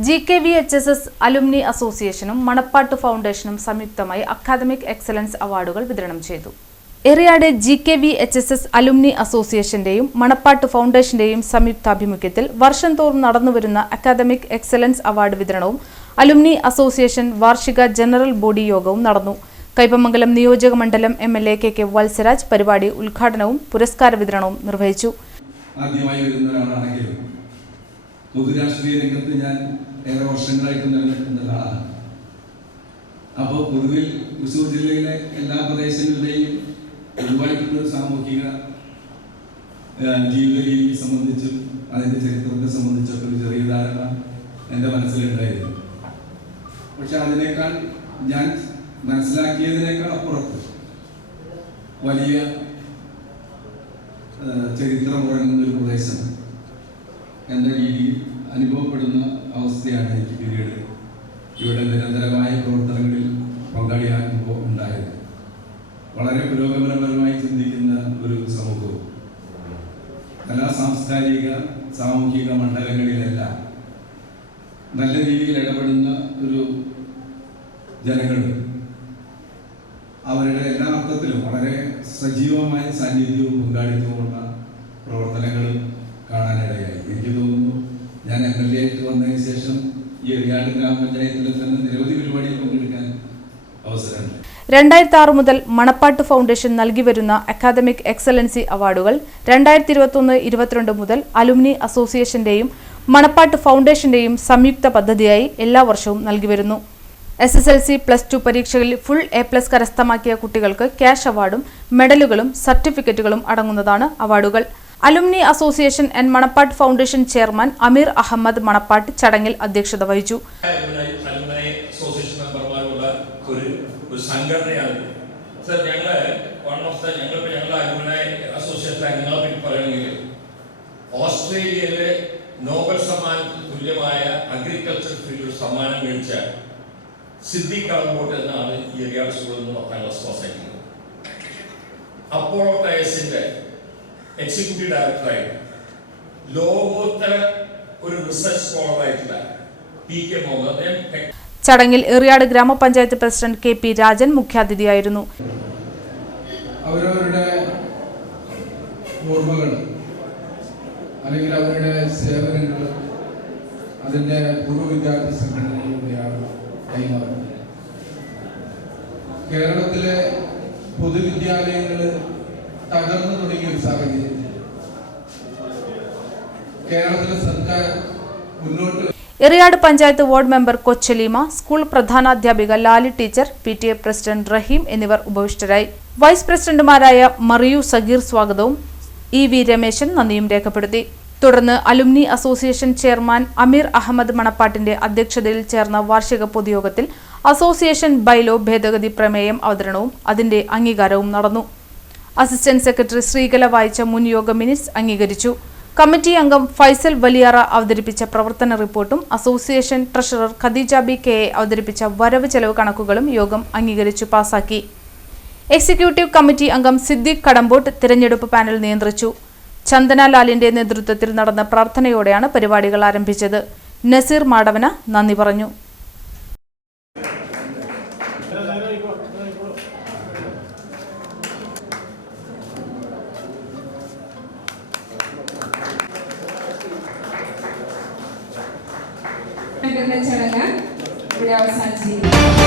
GKVHSS alumni അസോസിയേഷനും മണപ്പാട്ട് ഫൗണ്ടേഷനും സംയുക്തമായി academic excellence അവാർഡുകൾ വിതരണം ചെയ്തു. എറിയാട് GKVHSS അലുമിനി അസോസിയേഷന്റെയും മണപ്പാട്ട് ഫൗണ്ടേഷന്റെയും സംയുക്താഭിമുഖ്യത്തിൽ വർഷം തോറും നടന്നുവരുന്ന അക്കാദമിക് എക്സലൻസ് അവാർഡ് വിതരണവും അലുമിനി അസോസിയേഷൻ വാർഷിക ജനറൽ ബോഡി യോഗവും നടന്നു. കൈപ്പമംഗലം നിയോജക മണ്ഡലം MLA KK വത്സരാജ് പരിപാടി ഉദ്ഘാടനവും പുരസ്കാര വിതരണവും നിർവഹിച്ചു. പൊതുരാഷ്ട്രീയ രംഗത്ത് ഞാൻ ഏറെ വർഷങ്ങളായിട്ട് നിലനിൽക്കുന്ന ആളാണ്. അപ്പോൾ പൊതുവിൽ തൃശ്ശൂർ ജില്ലയിലെ എല്ലാ പ്രദേശങ്ങളുടെയും പൊതുവായിട്ടുള്ള സാമൂഹിക ജീവിത രീതി സംബന്ധിച്ചും അതിൻ്റെ ചരിത്രത്തെ സംബന്ധിച്ചൊക്കെ ഒരു ചെറിയ ധാരണ എൻ്റെ മനസ്സിലുണ്ടായിരുന്നു. പക്ഷെ അതിനേക്കാൾ ഞാൻ മനസ്സിലാക്കിയതിനേക്കാൾ അപ്പുറത്ത് വലിയ ചരിത്രം ഉറങ്ങുന്നൊരു പ്രദേശം എന്ന രീതിയിൽ അനുഭവപ്പെടുന്ന അവസ്ഥയാണ് എനിക്ക് പിന്നീട് ഇവിടെ നിരന്തരമായ പ്രവർത്തനങ്ങളിൽ പങ്കാളിയാകുമ്പോൾ ഉണ്ടായത്. വളരെ പുരോഗമനപരമായി ചിന്തിക്കുന്ന ഒരു സമൂഹവും കലാ സാംസ്കാരിക സാമൂഹിക മണ്ഡലങ്ങളിലെല്ലാം നല്ല രീതിയിൽ ഇടപെടുന്ന ഒരു ജനങ്ങളും അവരുടെ എല്ലാ അർത്ഥത്തിലും വളരെ സജീവമായ സാന്നിധ്യവും പങ്കാളിത്തവുമുള്ള പ്രവർത്തനങ്ങളും കാണാനിടയായി. എനിക്ക് തോന്നുന്നു ഞാൻ MLA ആയിട്ട് വന്നതിന് ശേഷം ഈ എറിയാട് ഗ്രാമപഞ്ചായത്തിൽ തന്നെ നിരവധി പരിപാടിയിൽ പങ്കെടുക്കാൻ അവസരമുണ്ട്. 2006 മുതൽ മണപ്പാട്ട് ഫൗണ്ടേഷൻ നൽകി വരുന്ന അക്കാദമിക് എക്സലൻസി അവാർഡുകൾ 2021-22 മുതൽ അലുമിനി അസോസിയേഷന്റെയും മണപ്പാട്ട് ഫൗണ്ടേഷന്റെയും സംയുക്ത പദ്ധതിയായി എല്ലാ വർഷവും നൽകി വരുന്നു. SSLC +2 പരീക്ഷകളിൽ ഫുൾ A+ കരസ്ഥമാക്കിയ കുട്ടികൾക്ക് ക്യാഷ് അവാർഡും മെഡലുകളും സർട്ടിഫിക്കറ്റുകളും അടങ്ങുന്നതാണ് അവാർഡുകൾ. Alumni association and Manappat foundation chairman Ameer Ahammed Manappat ചടങ്ങിൽ അധ്യക്ഷത വഹിച്ചു. ഓസ്ട്രേലിയയിലെ നോബൽ സമ്മാനത്തിന് തുല്യമായ അഗ്രികൾച്ചർ ഫീൽഡിൽ സമ്മാനം മേടിച്ച സിദ്ദിഖ് കടമ്പോട്ട് എന്നാണ് ഈ എറിയാട് സ്കൂളിൽ നിന്ന് 10ാം ക്ലാസ് പാസ്സാക്കുന്നത്. അപ്പോളോ ടയർസിന്റെ എക്സിക്യൂട്ടീവ് ഡയറക്ടറായി ലോകോത്തര ഒരു റിസർച്ച് സ്കോളറായിട്ടുള്ള PK മുഹമ്മദ്. ചടങ്ങിൽ എറിയാട് ഗ്രാമപഞ്ചായത്ത് പ്രസിഡന്റ് KP രാജൻ മുഖ്യാതിഥിയായിരുന്നു. അവരവരുടെ ഓർമ്മകൾ അല്ലെങ്കിൽ അവരുടെ സേവനങ്ങൾ അതിൻ്റെ പൂർവ്വ വിദ്യാർത്ഥി സംഘടനകളിലൂടെയാണ് കൈമാറുന്നത്. കേരളത്തിലെ പൊതുവിദ്യാലയങ്ങൾ തകർന്നു തുടങ്ങിയ ഒരു സാഹചര്യം കേരളത്തിലെ സർക്കാർ മുന്നോട്ട്. Eriyad panchayat ward member Kochaleema, school പ്രധാനാധ്യാപിക Lali teacher, PTA president Rahim എന്നിവർ ഉപവിഷ്ടരായി. വൈസ് പ്രസിഡന്റുമാരായ മറിയു സഗീർ സ്വാഗതവും EV രമേശൻ നന്ദിയും രേഖപ്പെടുത്തി. തുടർന്ന് alumni association chairman Ameer Ahmed മണപ്പാട്ടിന്റെ അധ്യക്ഷതയിൽ ചേർന്ന വാർഷിക പൊതുയോഗത്തിൽ അസോസിയേഷൻ ബൈലോ ഭേദഗതി പ്രമേയം അവതരണവും അതിന്റെ അംഗീകാരവും നടന്നു. അസിസ്റ്റന്റ് സെക്രട്ടറി ശ്രീകല വായിച്ച മുൻ യോഗ മിനിറ്റ്സ് അംഗീകരിച്ചു. കമ്മിറ്റി അംഗം ഫൈസൽ വലിയാറ അവതരിപ്പിച്ച പ്രവർത്തന റിപ്പോർട്ടും association treasurer Khadeeja B KA അവതരിപ്പിച്ച വരവ് ചെലവ് കണക്കുകളും യോഗം അംഗീകരിച്ചു പാസാക്കി. എക്സിക്യൂട്ടീവ് കമ്മിറ്റി അംഗം സിദ്ദിഖ് കടമ്പോട്ട് തിരഞ്ഞെടുപ്പ് പാനൽ നിയന്ത്രിച്ചു. ചന്ദന ലാലിന്റെ നേതൃത്വത്തിൽ നടന്ന പ്രാർത്ഥനയോടെയാണ് പരിപാടികൾ ആരംഭിച്ചത്. നസീർ മാടവന നന്ദി പറഞ്ഞു. ചടങ്ങ് ഇവിടെ അവസാനിച്ചിരിക്കുന്നു.